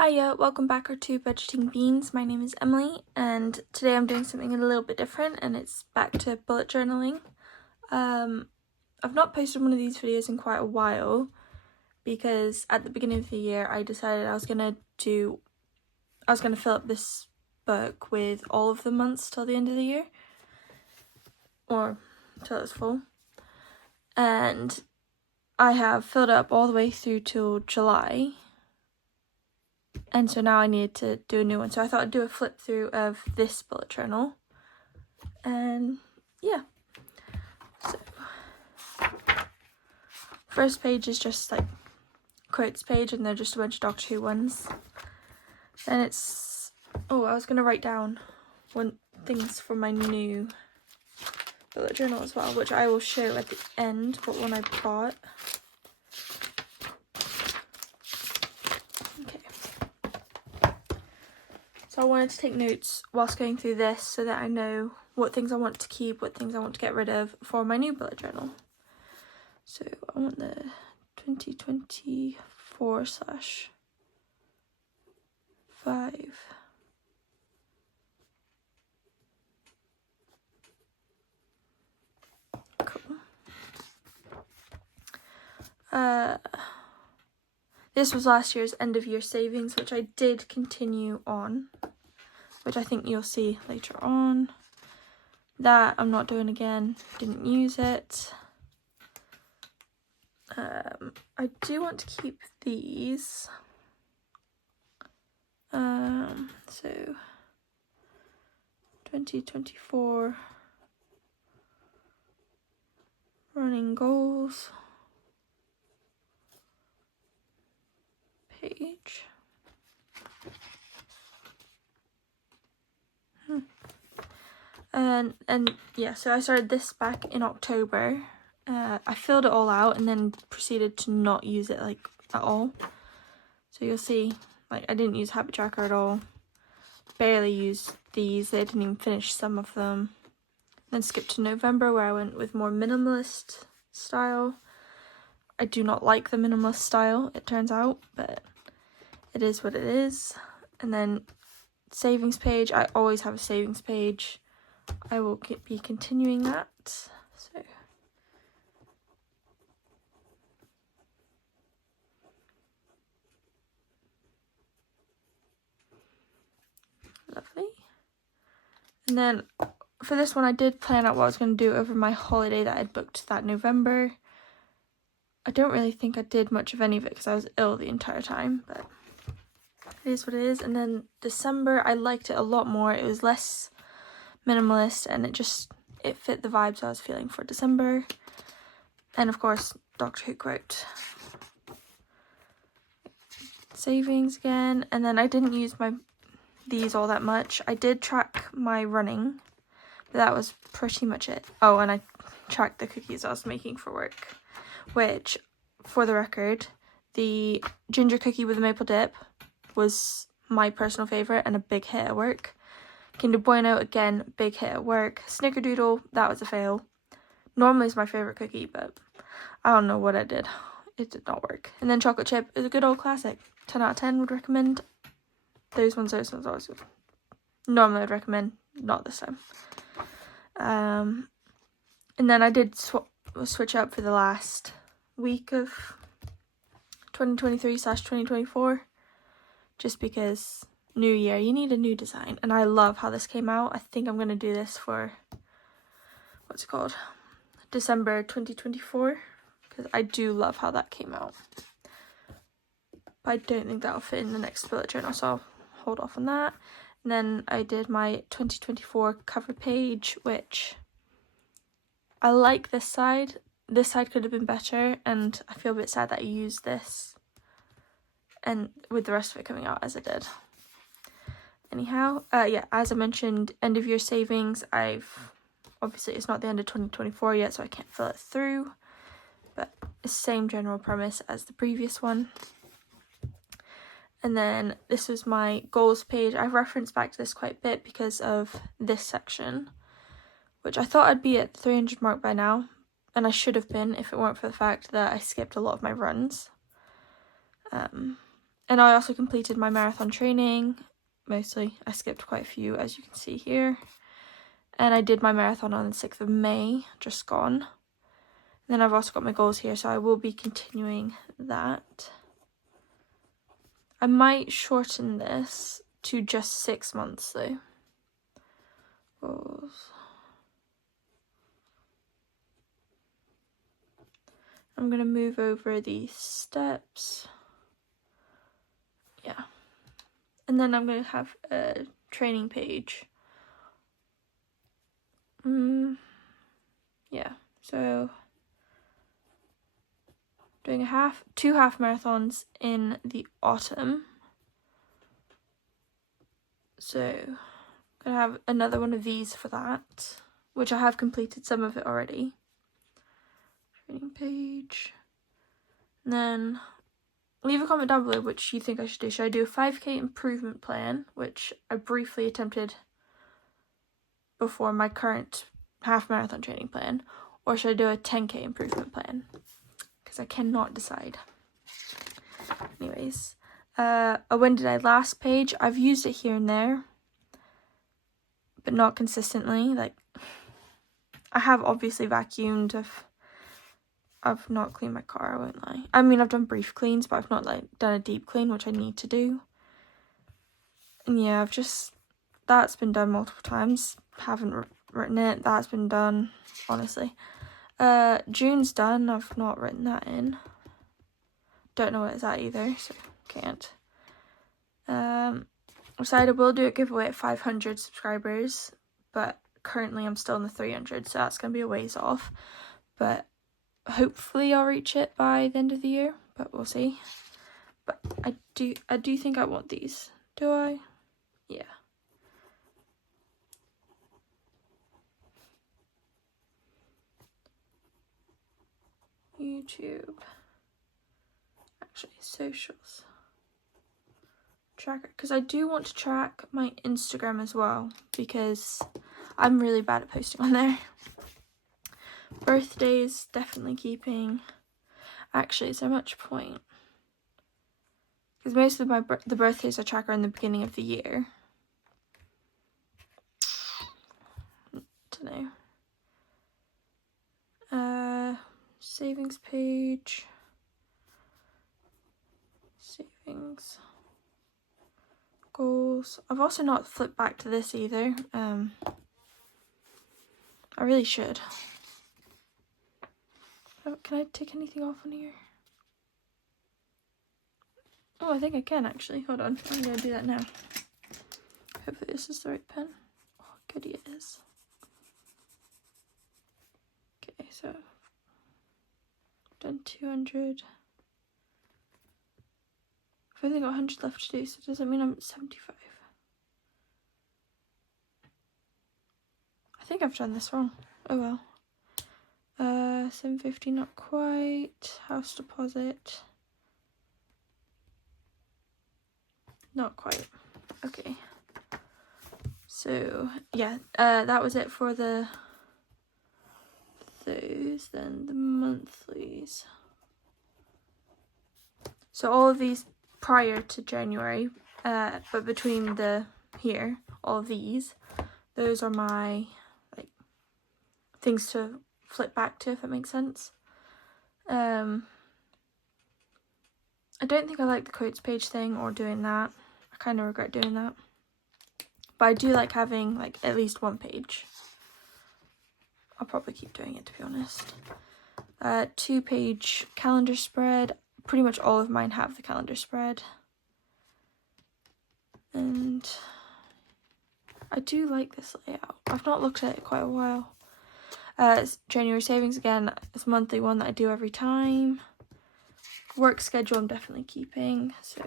Hiya, welcome back to Budgeting Beans. My name is Emily and today I'm doing something a little bit different and it's back to bullet journaling. I've not posted one of these videos in quite a while because at the beginning of the year I decided I was gonna fill up this book with all of the months till the end of the year, or till it's full, and I have filled up all the way through till July. And so now I need to do a new one. So I thought I'd do a flip through of this bullet journal. And yeah. So first page is just like quotes page and they're just a bunch of Doctor Who ones. Then it's, I was going to write down things for my new bullet journal as well, which I will show at the end, what one I bought. So I wanted to take notes whilst going through this so that I know what things I want to keep, what things I want to get rid of for my new bullet journal. So I want the 2024/5. Cool. This was last year's end of year savings, which I did continue on, which I think you'll see later on. That I'm not doing again, didn't use it. I do want to keep these. So 2024 running goals page. And yeah, so I started this back in October. I filled it all out and then proceeded to not use it like at all. So you'll see, like, I didn't use habit tracker at all. Barely used these. They didn't even finish some of them. Then skipped to November where I went with more minimalist style. I do not like the minimalist style, it turns out, but it is what it is. And then savings page, I always have a savings page. I will be continuing that. So lovely. And then for this one, I did plan out what I was going to do over my holiday that I'd booked that November. I don't really think I did much of any of it because I was ill the entire time, but it is what it is. And then December, I liked it a lot more. It was less minimalist and it fit the vibes I was feeling for December. And of course, Doctor Who quote. Savings again. And then I didn't use these all that much. I did track my running, but that was pretty much it. Oh, and I tracked the cookies I was making for work, which, for the record, the ginger cookie with the maple dip was my personal favourite and a big hit at work. Kinder Bueno, again, big hit at work. Snickerdoodle, that was a fail. Normally it's my favourite cookie, but I don't know what I did. It did not work. And then chocolate chip is a good old classic. 10 out of 10 would recommend. Those ones always good. Normally I'd recommend, not this time. And then I did switch up for the last week of 2023/2024, just because new year, you need a new design, and I love how this came out. I think I'm going to do this for, what's it called, December 2024, because I do love how that came out. But I don't think that'll fit in the next bullet journal, so I'll hold off on that. And then I did my 2024 cover page, which I like this side. This side could have been better, and I feel a bit sad that I used this, and with the rest of it coming out as it did. Anyhow, yeah, as I mentioned, end of year savings, obviously it's not the end of 2024 yet, so I can't fill it through, but it's the same general premise as the previous one. And then this was my goals page. I've referenced back to this quite a bit because of this section, which I thought I'd be at the 300 mark by now, and I should have been if it weren't for the fact that I skipped a lot of my runs. And I also completed my marathon training, mostly. I skipped quite a few, as you can see here. And I did my marathon on the 6th of May, just gone. And then I've also got my goals here, so I will be continuing that. I might shorten this to just 6 months though. Goals. I'm going to move over these steps. Yeah. And then I'm going to have a training page. Yeah. So doing two half marathons in the autumn. So I'm going to have another one of these for that, which I have completed some of it already. Training page. And then leave a comment down below which you think I should do. Should I do a 5k improvement plan, which I briefly attempted before my current half marathon training plan, or should I do a 10k improvement plan? Because I cannot decide. Anyways, when did I last page? I've used it here and there, but not consistently. Like, I have obviously vacuumed. I've not cleaned my car, I won't lie. I mean, I've done brief cleans, but I've not like done a deep clean, which I need to do. And yeah, that's been done multiple times. Haven't written it. That's been done, honestly. June's done. I've not written that in. Don't know what it's at either, so can't. Decided we'll do a giveaway at 500 subscribers, but currently I'm still in the 300, so that's gonna be a ways off. But hopefully I'll reach it by the end of the year, but we'll see. But I do think I want these. Do I? Yeah. YouTube. Actually, socials. Tracker, because I do want to track my Instagram as well, because I'm really bad at posting on there. Birthdays, definitely keeping. Actually, is there much point? Because most of the birthdays I track are in the beginning of the year. Don't know. Savings page. Savings. Goals. I've also not flipped back to this either. I really should. Oh, can I take anything off on here? Oh, I think I can actually. Hold on. I'm going to do that now. Hopefully this is the right pen. Oh, goody it is. Okay, so I've done 200. I've only got 100 left to do, so does that mean I'm at 75? I think I've done this wrong. Oh well. 750, not quite. House deposit. Not quite. Okay. So yeah, that was it for those. Then the monthlies. So all of these prior to January, but between all of these, those are my like things to flip back to, if it makes sense. I don't think I like the quotes page thing or doing that. I kind of regret doing that. But I do like having like at least one page. I'll probably keep doing it, to be honest. 2-page calendar spread. Pretty much all of mine have the calendar spread. And I do like this layout. I've not looked at it quite a while. It's January savings again. It's a monthly one that I do every time. Work schedule I'm definitely keeping. So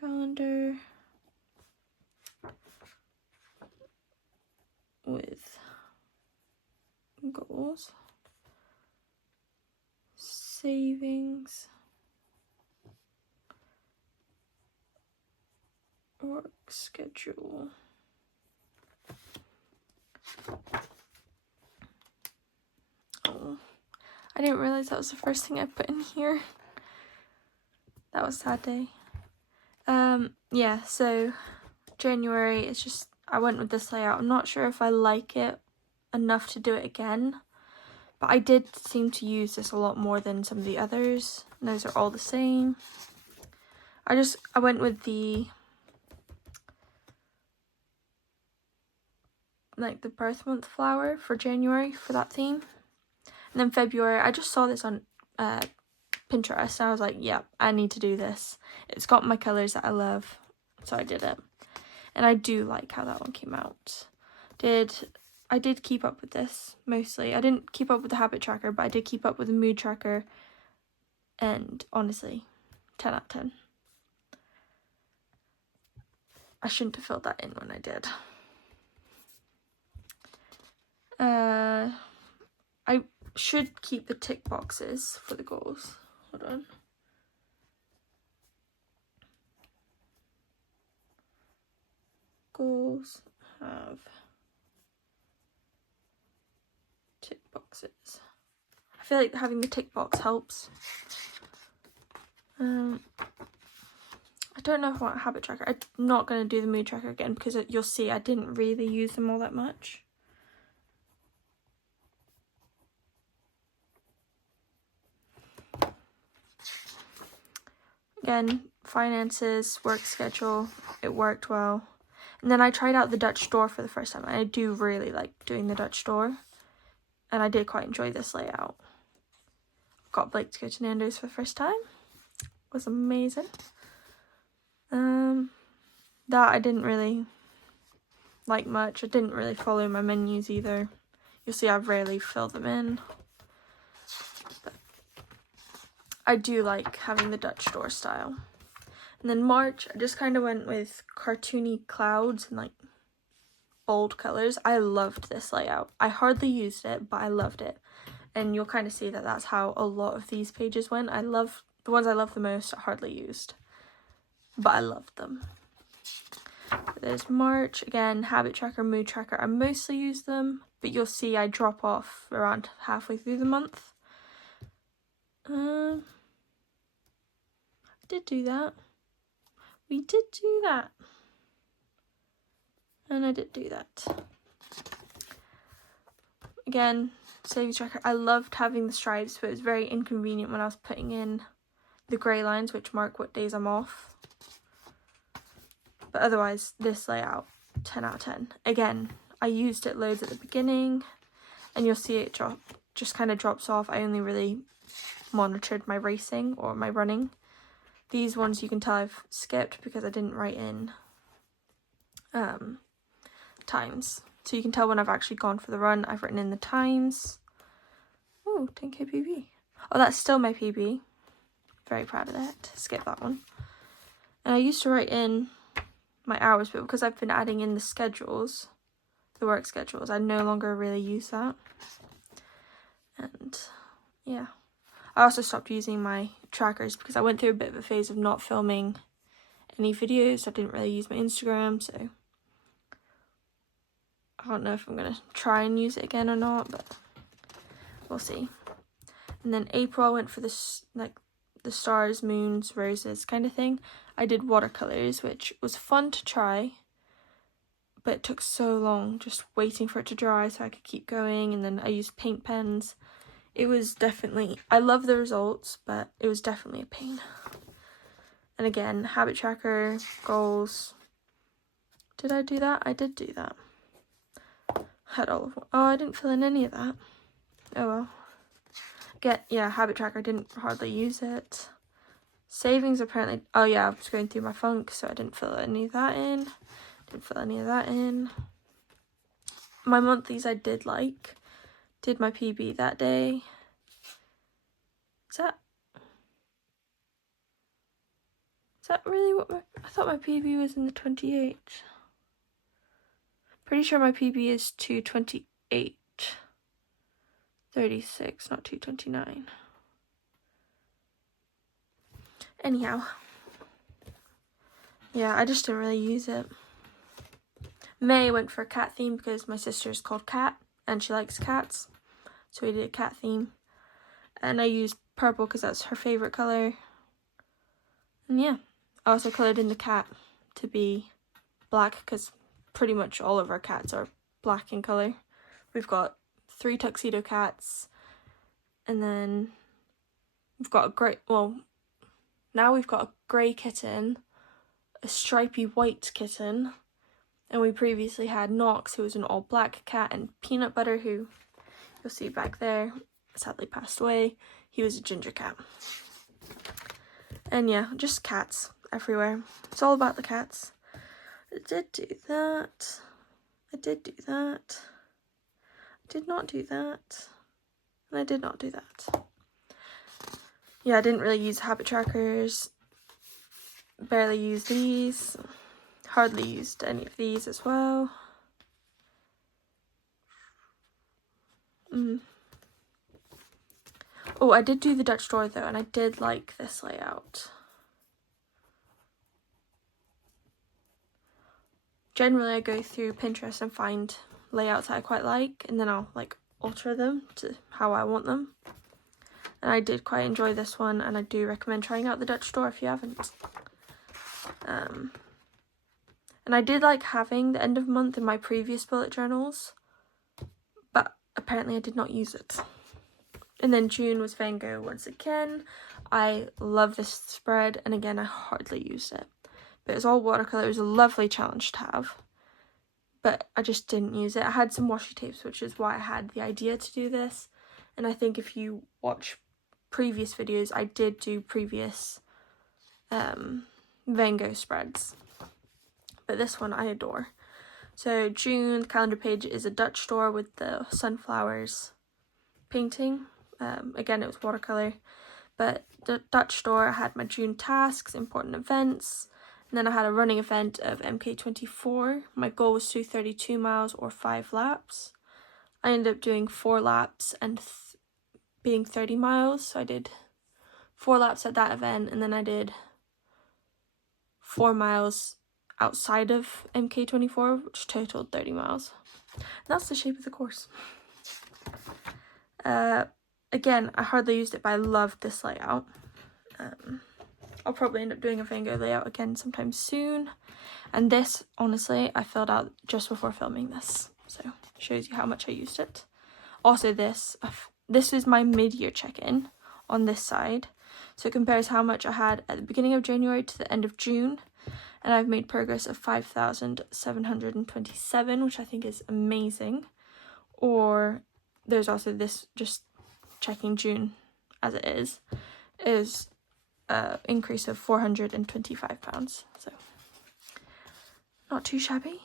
calendar with goals. Savings. Work schedule. Oh, I didn't realize that was the first thing I put in here. that was a sad day. Yeah, so January, it's just, I went with this layout. I'm not sure if I like it enough to do it again, but I did seem to use this a lot more than some of the others, and those are all the same. I went with the, like, the birth month flower for January for that theme. And then February, I just saw this on Pinterest, and I was like, yep, I need to do this. It's got my colours that I love, so I did it. And I do like how that one came out. I did keep up with this, mostly. I didn't keep up with the habit tracker, but I did keep up with the mood tracker. And honestly, 10 out of 10. I shouldn't have filled that in when I did. I should keep the tick boxes for the goals. Hold on. Goals have tick boxes. I feel like having the tick box helps. I don't know if I want a habit tracker. I'm not going to do the mood tracker again because you'll see I didn't really use them all that much. Again, finances, work schedule, it worked well. And then I tried out the Dutch door for the first time. I do really like doing the Dutch door. And I did quite enjoy this layout. Got Blake to go to Nando's for the first time. It was amazing. That I didn't really like much. I didn't really follow my menus either. You'll see I rarely fill them in. But I do like having the Dutch door style. And then March, I just kind of went with cartoony clouds and like bold colours. I loved this layout. I hardly used it, but I loved it. And you'll kind of see that that's how a lot of these pages went. The ones I love the most are hardly used, but I loved them. There's March, again, habit tracker, mood tracker. I mostly use them, but you'll see I drop off around halfway through the month. I did do that. We did do that. And I did do that. Again, savings tracker. I loved having the stripes, but it was very inconvenient when I was putting in the grey lines, which mark what days I'm off. But otherwise, this layout, 10 out of 10. Again, I used it loads at the beginning, and you'll see it just kind of drops off. I only really monitored my racing or my running. These ones you can tell I've skipped because I didn't write in times. So you can tell when I've actually gone for the run. I've written in the times. Oh, 10k PB. Oh, that's still my PB. Very proud of that. Skip that one. And I used to write in my hours, but because I've been adding in the schedules, the work schedules, I no longer really use that. And yeah, I also stopped using my trackers because I went through a bit of a phase of not filming any videos. I didn't really use my Instagram, so I don't know if I'm gonna try and use it again or not, but we'll see. And then April, I went for this, like, the stars, moons, roses kind of thing. I did watercolors, which was fun to try, but it took so long just waiting for it to dry so I could keep going. And then I used paint pens. It was definitely, I love the results, but it was definitely a pain. And again, habit tracker, goals. Did I do that? I did do that. Had all of, oh, I didn't fill in any of that. Oh well. Yeah, habit tracker, didn't hardly use it. Savings apparently, oh yeah, I was going through my funk, so I didn't fill any of that in. Didn't fill any of that in. My monthlies I did like. Did my PB that day. Is that really what I thought my PB was in the 28. Pretty sure my PB is 228. 36, not 229. Anyhow. Yeah, I just didn't really use it. May went for a cat theme because my sister's called Cat and she likes cats. So we did a cat theme. And I used purple because that's her favourite colour. And yeah, I also coloured in the cat to be black because pretty much all of our cats are black in colour. We've got 3 tuxedo cats, and then we've got a grey, well, now we've got a grey kitten, a stripy white kitten, and we previously had Knox, who was an all black cat, and Peanut Butter, who you'll see back there, sadly passed away. He was a ginger cat. And yeah, just cats everywhere. It's all about the cats. I did do that. I did do that. I did not do that. And I did not do that. Yeah, I didn't really use habit trackers. Barely used these. Hardly used any of these as well. Oh, I did do the Dutch door though, and I did like this layout. Generally, I go through Pinterest and find layouts that I quite like, and then I'll like alter them to how I want them. And I did quite enjoy this one, and I do recommend trying out the Dutch door if you haven't. And I did like having the end of month in my previous bullet journals, but apparently I did not use it. And then June was Van Gogh once again. I love this spread, and again, I hardly used it. But it's all watercolour. It was a lovely challenge to have, but I just didn't use it. I had some washi tapes, which is why I had the idea to do this. And I think if you watch previous videos, I did do previous Van Gogh spreads. But this one I adore. So June, the calendar page is a Dutch door with the sunflowers painting. Again, it was watercolour. But the Dutch store, I had my June tasks, important events, and then I had a running event of MK24. My goal was to do 32 miles or 5 laps. I ended up doing 4 laps and being 30 miles. So I did 4 laps at that event, and then I did 4 miles outside of MK24, which totaled 30 miles. And that's the shape of the course. Again, I hardly used it, but I loved this layout. I'll probably end up doing a Van Gogh layout again sometime soon. And this, honestly, I filled out just before filming this. So, it shows you how much I used it. Also this is my mid-year check-in on this side. So it compares how much I had at the beginning of January to the end of June. And I've made progress of 5,727, which I think is amazing. Or there's also this, just checking June as it is increase of 425 pounds. So not too shabby.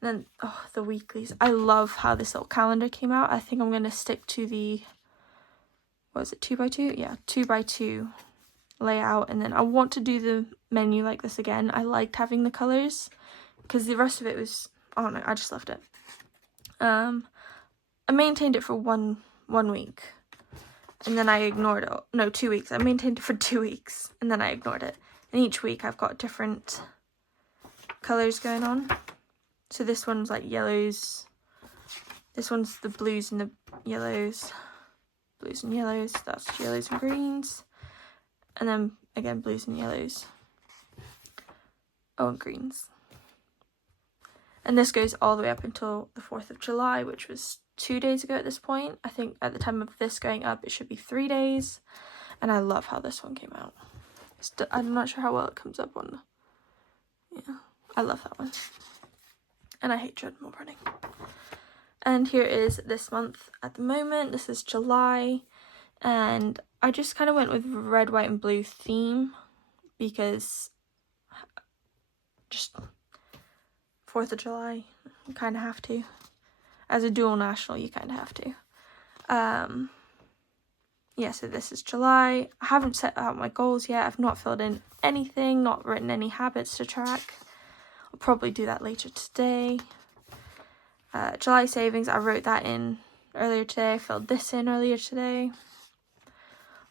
And then the weeklies. I love how this little calendar came out. I think I'm going to stick to the, what is it, 2x2? Yeah, 2x2 layout. And then I want to do the menu like this again. I liked having the colours because the rest of it was, I don't know, I just loved it. I maintained it for one week, and then I ignored it. No, 2 weeks. I maintained it for 2 weeks, and then I ignored it. And each week I've got different colours going on. So this one's like yellows. This one's the blues and the yellows. Blues and yellows. That's yellows and greens. And then again, blues and yellows. Oh, and greens. And this goes all the way up until the 4th of July, which was 2 days ago at this point. I think at the time of this going up, it should be 3 days. And I love how this one came out. I'm not sure how well it comes up on the... Yeah, I love that one. And I hate treadmill running. And here is this month at the moment. This is July. And I just kind of went with red, white, and blue theme because just 4th of July, you kind of have to. As a dual national, you kind of have to. Yeah, so this is July. I haven't set out my goals yet. I've not filled in anything, not written any habits to track. I'll probably do that later today. July savings, I wrote that in earlier today. I filled this in earlier today.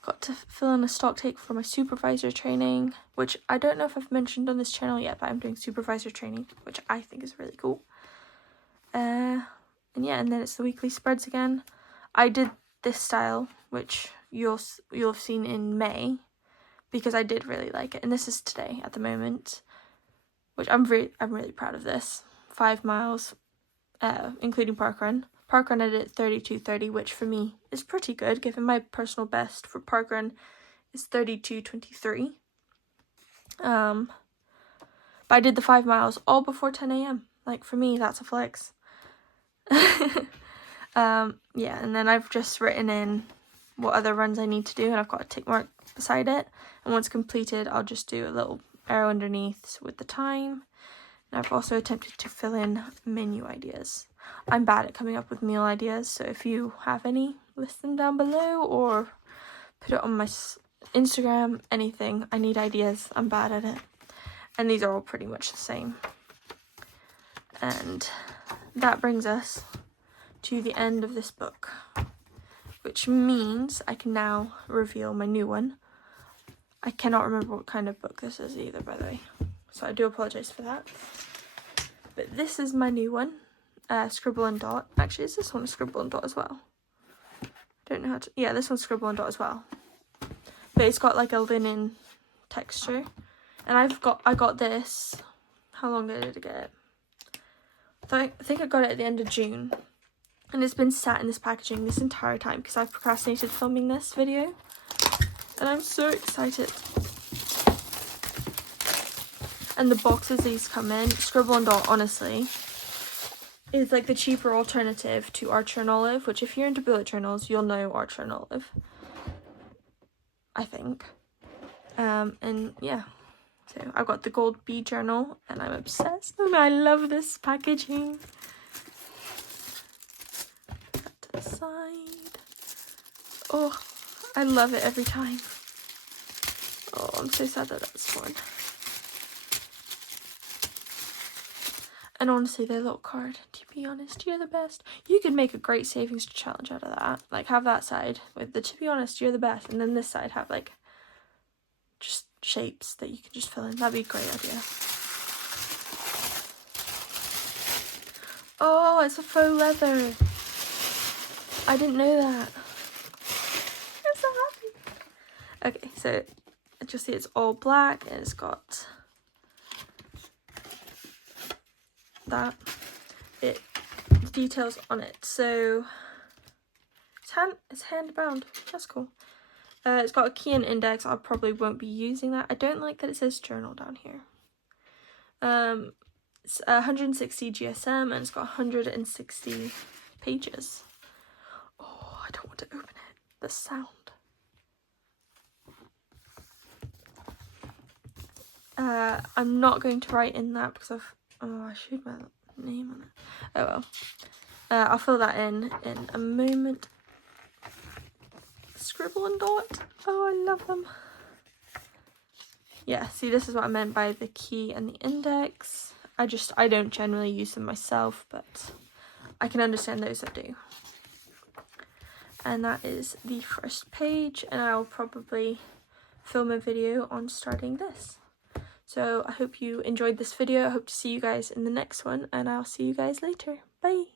Got to fill in a stock take for my supervisor training, which I don't know if I've mentioned on this channel yet, but I'm doing supervisor training, which I think is really cool. And yeah, and then it's the weekly spreads again. I did this style, which you'll have seen in May, because I did really like it. And this is today at the moment, which I'm really proud of this. 5 miles, including parkrun. Parkrun I did at 32:30, which for me is pretty good, given my personal best for parkrun is 32:23. But I did the 5 miles all before 10 a.m. Like, for me, that's a flex. Yeah, and then I've just written in what other runs I need to do, and I've got a tick mark beside it. And once completed, I'll just do a little arrow underneath with the time. And I've also attempted to fill in menu ideas. I'm bad at coming up with meal ideas, so if you have any, list them down below or put it on my Instagram, anything. I need ideas. I'm bad at it. And these are all pretty much the same. And that brings us to the end of this book, which means I can now reveal my new one. I cannot remember what kind of book this is either, by the way, so I do apologize for that. But this is my new one, Scribble and Dot. Actually, is this one a Scribble and Dot as well? I don't know how to... Yeah, this one's Scribble and Dot as well. But it's got like a linen texture. And I got this... How long ago did I get it? I think I got it at the end of June. And it's been sat in this packaging this entire time because I've procrastinated filming this video. And I'm so excited. And the boxes these come in, Scribble and Dot, honestly, is like the cheaper alternative to Archer and Olive, which if you're into bullet journals, you'll know Archer and Olive, I think. And yeah, so I've got the gold bead journal, and I'm obsessed. And I love this packaging. That to the side. Oh, I love it every time. Oh, I'm so sad that that's gone. And honestly, their little card, to be honest, you're the best. You could make a great savings challenge out of that. Like, have that side with the, to be honest, you're the best. And then this side have, like, just shapes that you can just fill in. That'd be a great idea. Oh, it's a faux leather. I didn't know that. I'm so happy. Okay, so just see it's all black and it's got that. The details on it. So it's hand bound. That's cool. It's got a key and index. I probably won't be using that. I don't like that it says journal down here. It's 160 GSM and it's got 160 pages. Oh, I don't want to open it. The sound. I'm not going to write in that because I showed my name on it. Oh well. I'll fill that in a moment. Scribble and Dot. Oh, I love them. Yeah, see, this is what I meant by the key and the index. I don't generally use them myself, but I can understand those that do. And that is the first page, and I'll probably film a video on starting this. So I hope you enjoyed this video. I hope to see you guys in the next one, and I'll see you guys later. Bye!